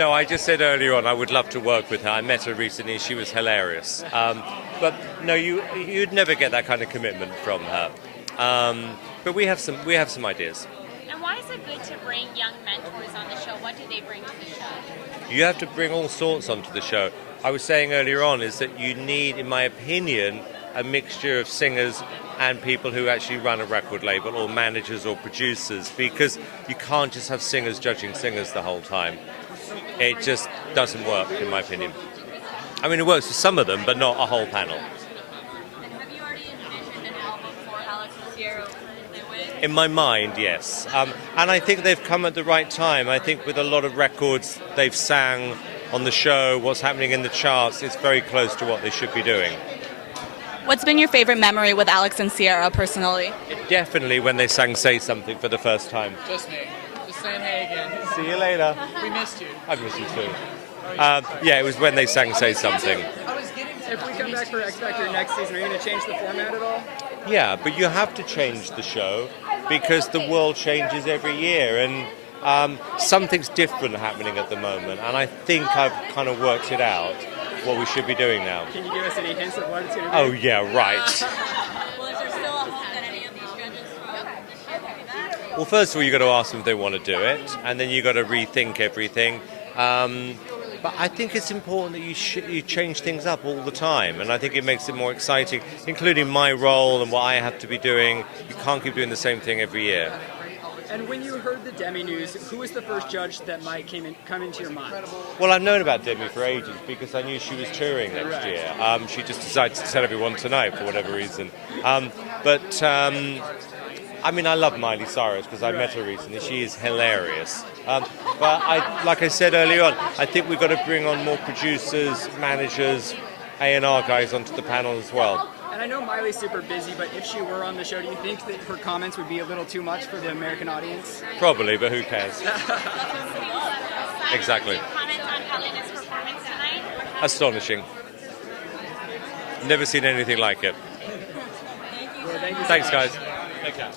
No, I just said earlier on I would love to work with her. I met her recently. She was hilarious. But no, you'd never get that kind of commitment from her. But we have some ideas. And why is it good to bring young mentors on the show? What do they bring to the show? You have to bring all sorts onto the show. I was saying earlier on is that you need, in my opinion, a mixture of singers and people who actually run a record label or managers or producers, because you can't just have singers judging singers the whole time. It just doesn't work, in my opinion. I mean, it works for some of them, but not a whole panel. And have you already envisioned an album for Alex and Sierra if they win? In my mind, yes. And I think they've come at the right time. I think with a lot of records they've sang on the show, what's happening in the charts, it's very close to what they should be doing. What's been your favorite memory with Alex and Sierra personally? Definitely when they sang Say Something for the first time. Just me. Just saying hey again. See you later. We missed you. I miss you too. Yeah, it was when they sang Say Something. If we come back for X Factor next season, are you going to change the format at all? Yeah, but you have to change the show because the world changes every year, and something's different happening at the moment, and I think I've kind of worked it out, what we should be doing now. Can you give us any hints of what it's going to be? Oh, yeah, right. Well, is there still a hope that any of these judges will do that? Well, first of all, you've got to ask them if they want to do it, and then you've got to rethink everything. But I think it's important that you change things up all the time, and I think it makes it more exciting, including my role and what I have to be doing. You can't keep doing the same thing every year. And when you heard the Demi news, who was the first judge that might come into your mind? Well, I've known about Demi for ages because I knew she was touring next year. She just decided to tell everyone tonight for whatever reason. I mean, I love Miley Cyrus because I met her recently. She is hilarious. But like I said earlier on, I think we've got to bring on more producers, managers, A&R guys onto the panel as well. And I know Miley's super busy, but if she were on the show, do you think that her comments would be a little too much for the American audience? Probably, but who cares? Exactly. Comment on Helena's performance tonight? Astonishing. Never seen anything like it. Well, thank you so Thanks, much. guys. Take care.